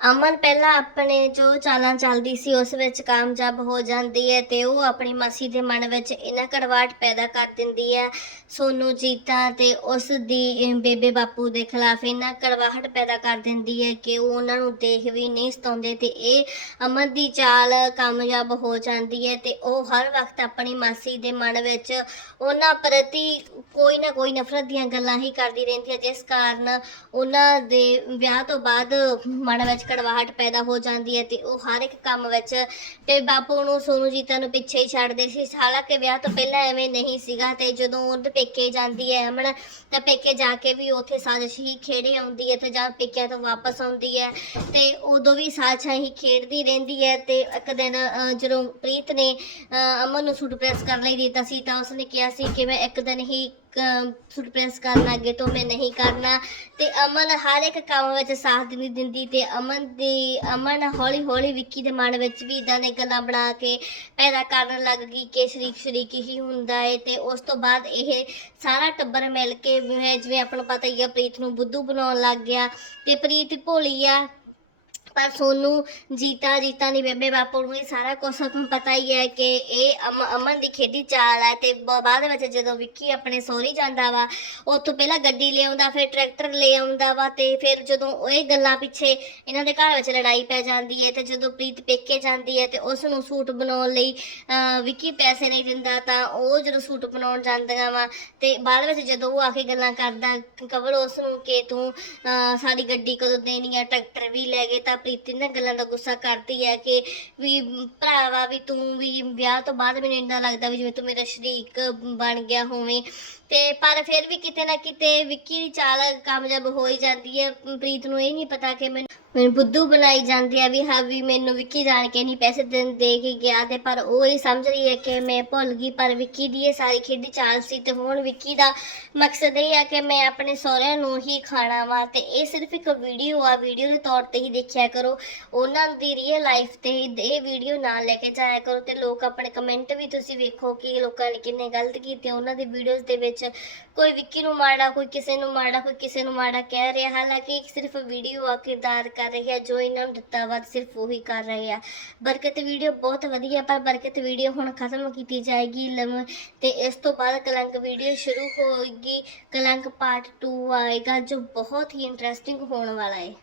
ਅਮਨ ਪਹਿਲਾਂ ਆਪਣੇ ਜੋ ਚਾਲਾਂ ਚੱਲਦੀ ਸੀ, ਉਸ ਵਿੱਚ ਕਾਮਯਾਬ ਹੋ ਜਾਂਦੀ ਹੈ ਤੇ ਉਹ ਆਪਣੀ ਮਾਸੀ ਦੇ ਮਨ ਵਿੱਚ ਇਹਨਾਂ ਕੜਵਾਟ ਪੈਦਾ ਕਰ ਦਿੰਦੀ ਹੈ, ਸੋਨੂ ਜੀਤਾ ਤੇ ਉਸ ਦੀ ਬੇਬੇ ਬਾਪੂ ਦੇ ਖਿਲਾਫ ਇਹਨਾਂ ਕੜਵਾਹਟ ਪੈਦਾ ਕਰ ਦਿੰਦੀ ਹੈ ਕਿ ਉਹ ਉਹਨਾਂ ਨੂੰ ਦੇਖ ਵੀ ਨਹੀਂ ਸਤਾਉਂਦੇ ਤੇ ਇਹ ਅਮਨ ਦੀ ਚਾਲ ਕਾਮਯਾਬ ਹੋ ਜਾਂਦੀ ਹੈ ਤੇ ਉਹ ਹਰ ਵਕਤ ਆਪਣੀ ਮਾਸੀ ਦੇ ਮਨ ਵਿੱਚ ਉਹਨਾਂ ਪ੍ਰਤੀ ਕੋਈ ਨਾ ਕੋਈ ਨਫ਼ਰਤ ਦੀਆਂ ਗੱਲਾਂ ਹੀ ਕਰਦੀ ਰਹਿੰਦੀ ਹੈ, ਜਿਸ ਕਾਰਨ ਉਹਨਾਂ ਦੇ ਵਿਆਹ ਤੋਂ ਬਾਅਦ ਮਨ ਵਿੱਚ ਕੜਵਾਹਟ ਪੈਦਾ ਹੋ ਜਾਂਦੀ ਹੈ ਤੇ ਉਹ ਹਰ ਇੱਕ ਕੰਮ ਵਿੱਚ ਤੇ ਬਾਪੂ ਨੂੰ ਸੋਨੂ ਜੀਤਾ ਨੂੰ ਪਿੱਛੇ ਹੀ ਛੱਡਦੇ ਸੀ। ਹਾਲਾਂਕਿ ਵਿਆਹ ਤੋਂ ਪਹਿਲਾਂ ਐਵੇਂ ਨਹੀਂ ਸੀਗਾ ਤੇ ਜਦੋਂ ਉਹਦੇ ਪੇਕੇ ਜਾਂਦੀ ਹੈ ਅਮਨ ਤਾਂ ਪੇਕੇ ਜਾ ਕੇ ਵੀ ਉੱਥੇ ਸਾਜ਼ਿਸ਼ ਹੀ ਖੇੜੇ ਆਉਂਦੀ ਹੈ ਤੇ ਜਾਂ ਪੇਕਿਆਂ ਤੋਂ ਵਾਪਸ ਆਉਂਦੀ ਹੈ ਤੇ ਉਦੋਂ ਵੀ ਸਾਜ਼ਿਸ਼ਾਂ ਹੀ ਖੇਡਦੀ ਰਹਿੰਦੀ ਹੈ ਤੇ ਇੱਕ ਦਿਨ ਅਹ, ਜਦੋਂ ਪ੍ਰੀਤ ਨੇ ਅਹ, ਅਮਨ ਨੂੰ ਸੂਟ ਪ੍ਰੈਸ ਕਰਨ ਲਈ ਦਿੱਤਾ ਸੀ ਤਾਂ ਉਸਨੇ ਕਿਹਾ ਸੀ ਕਿ ਮੈਂ ਇੱਕ ਦਿਨ ਹੀ ਅਹ, ਸੂਟ ਅੱਗੇ ਤੋਂ ਮੈਂ ਨਹੀਂ ਕਰਨਾ। ਤੇ ਅਮਨ ਹਰ ਇੱਕ ਕੰਮ ਵਿੱਚ ਸਾਥ ਨਹੀਂ ਦਿੰਦੀ ਤੇ ਅਮਨ ਦੀ ਅਮਨ ਹੌਲੀ ਹੌਲੀ ਵਿੱਕੀ ਦੇ ਮਨ ਵਿੱਚ ਵੀ ਇਦਾਂ ਦੀਆਂ ਗੱਲਾਂ ਬਣਾ ਕੇ ਪੈਦਾ ਕਰਨ ਲੱਗ ਗਈ ਕਿ ਸ਼ਰੀਕ ਸ਼ਰੀਕ ਹੀ ਹੁੰਦਾ ਹੈ ਤੇ ਉਸ ਤੋਂ ਬਾਅਦ ਇਹ ਸਾਰਾ ਟੱਬਰ ਮਿਲ ਕੇ ਜਿਵੇਂ ਜਿਵੇਂ ਆਪਾਂ ਨੂੰ ਪਤਾ ਹੀ ਆ ਪ੍ਰੀਤ ਨੂੰ ਬੁੱਧੂ ਬਣਾਉਣ ਲੱਗ ਗਿਆ ਤੇ ਪ੍ਰੀਤ ਭੋਲੀ ਆ। ਪਰ ਸੋਨੂੰ ਜੀਤਾ ਜੀਤਾ ਦੀ ਬੇਬੇ ਬਾਪੂ ਨੂੰ ਇਹ ਸਾਰਾ ਕੁਝ ਪਤਾ ਹੀ ਹੈ ਕਿ ਇਹ ਅਮ- ਅਮਨ ਦੀ ਖੇਡੀ ਚਾਲ ਹੈ ਤੇ ਬ- ਬਾਅਦ ਵਿੱਚ ਜਦੋਂ ਵਿੱਕੀ ਆਪਣੇ ਸਹੁਰੇ ਜਾਂਦਾ ਵਾ ਉੱਥੋਂ ਪਹਿਲਾਂ ਗੱਡੀ ਲਿਆਉਂਦਾ ਫਿਰ ਟਰੈਕਟਰ ਲੈ ਆਉਂਦਾ ਵਾ ਤੇ ਫਿਰ ਜਦੋਂ ਉਹ ਇਹ ਗੱਲਾਂ ਪਿੱਛੇ ਇਹਨਾਂ ਦੇ ਘਰ ਵਿੱਚ ਲੜਾਈ ਪੈ ਜਾਂਦੀ ਹੈ ਤੇ ਜਦੋਂ ਪ੍ਰੀਤ ਪੇਕੇ ਜਾਂਦੀ ਹੈ ਤੇ ਉਸ ਨੂੰ ਸੂਟ ਬਣਾਉਣ ਲਈ ਅਹ, ਵਿੱਕੀ ਪੈਸੇ ਨਹੀਂ ਦਿੰਦਾ ਤਾਂ ਉਹ ਜਦੋਂ ਸੂਟ ਬਣਾਉਣ ਜਾਂਦੀਆਂ ਵਾ ਤੇ ਬਾਅਦ ਵਿੱਚ ਜਦੋਂ ਉਹ ਆ ਕੇ ਗੱਲਾਂ ਕਰਦਾ ਕਵਲ ਉਸ ਨੂੰ ਕਿ ਤੂੰ ਅਹ, ਸਾਡੀ ਗੱਡੀ ਕਦੋਂ ਦੇਣੀ ਆ ਟਰੈਕਟਰ ਵੀ ਲੈ ਗਏ ਤਾਂ ਪ੍ਰੀਤੀ ਇਹਨਾਂ ਗੱਲਾਂ ਦਾ ਗੁੱਸਾ ਕਰਦੀ ਹੈ ਕਿ ਵੀ ਭਰਾਵਾ ਵੀ ਤੂੰ ਵੀ ਵਿਆਹ ਤੋਂ ਬਾਅਦ ਮੈਨੂੰ ਇੰਨਾ ਲੱਗਦਾ ਵੀ ਜਿਵੇਂ ਤੂੰ ਮੇਰਾ ਸ਼ਰੀਕ ਬਣ ਗਿਆ ਹੋਵੇਂ। ਤੇ ਪਰ ਫਿਰ ਵੀ ਕਿਤੇ ਨਾ ਕਿਤੇ ਵਿੱਕੀ ਦੀ ਚਾਲ ਕਾਮਯਾਬ ਹੋ ਹੀ ਜਾਂਦੀ ਹੈ। ਪ੍ਰੀਤ ਨੂੰ ਇਹ ਨਹੀਂ ਪਤਾ ਕਿ ਮੈਨੂੰ ਮੈਨੂੰ ਬੁੱਧੂ ਬਣਾਈ ਜਾਂਦੀ ਆ ਵੀ ਹਾਂ ਵੀ ਮੈਨੂੰ ਵਿੱਕੀ ਜਾਣ ਕੇ ਨਹੀਂ ਪੈਸੇ ਦੇ ਦੇ ਕੇ ਗਿਆ ਤੇ ਪਰ ਉਹ ਇਹ ਸਮਝ ਰਹੀ ਹੈ ਕਿ ਮੈਂ ਭੁੱਲ ਗਈ, ਪਰ ਵਿੱਕੀ ਦੀ ਇਹ ਸਾਰੀ ਖੇਡੀ ਚਾਲ ਸੀ ਤੇ ਹੁਣ ਵਿੱਕੀ ਦਾ ਮਕਸਦ ਇਹ ਆ ਕਿ ਮੈਂ ਆਪਣੇ ਸਹੁਰਿਆਂ ਨੂੰ ਹੀ ਖਾਣਾ ਵਾ ਤੇ ਇਹ ਸਿਰਫ ਇੱਕ ਵੀਡੀਓ ਆ, ਵੀਡੀਓ ਦੇ ਤੌਰ ਤੇ ਹੀ ਦੇਖਿਆ ਕਰੋ। ਉਹਨਾਂ ਦੀ ਰੀਅਲ ਲਾਈਫ ਤੇ ਇਹ ਵੀਡੀਓ ਨਾਲ ਲੈ ਕੇ ਜਾਇਆ ਕਰੋ ਤੇ ਲੋਕ ਆਪਣੇ ਕਮੈਂਟ ਵੀ ਤੁਸੀਂ ਵੇਖੋ ਕਿ ਲੋਕਾਂ ਨੇ ਕਿੰਨੇ ਗਲਤ ਕੀਤੇ। ਉਹਨਾਂ ਦੀ ਵੀਡੀਓਜ਼ ਦੇ ਵਿੱਚ ਕੋਈ ਵਿੱਕੀ ਨੂੰ ਮਾੜਾ, ਕੋਈ ਕਿਸੇ ਨੂੰ ਮਾੜਾ, ਕੋਈ ਕਿਸੇ ਨੂੰ ਮਾੜਾ ਕਹਿ ਰਿਹਾ। ਹਾਲਾਂਕਿ ਇਹ ਸਿਰਫ ਵੀਡੀਓ ਆ, ਕਿਰਦਾਰ ਕਰ ਰਹੀ ਹੈ, ਜੋ ਇਹਨਾਂ ਨੂੰ ਦਿੱਤਾ ਵਾ, ਸਿਰਫ ਉਹੀ ਕਰ ਰਹੇ ਆ ਬਰਕਤ ਵੀਡੀਓ ਬਹੁਤ ਵਧੀਆ, ਪਰ ਬਰਕਤ ਵੀਡੀਓ ਹੁਣ ਖਤਮ ਕੀਤੀ ਜਾਏਗੀ, ਲਮ ਤੇ ਇਸ ਤੋਂ ਬਾਅਦ ਕਲੰਕ ਵੀਡੀਓ ਸ਼ੁਰੂ ਹੋਏਗੀ। ਕਲੰਕ ਪਾਰਟ 2 ਆਏਗਾ, ਜੋ ਬਹੁਤ ਹੀ ਇੰਟਰਸਟਿੰਗ ਹੋਣ ਵਾਲਾ ਹੈ।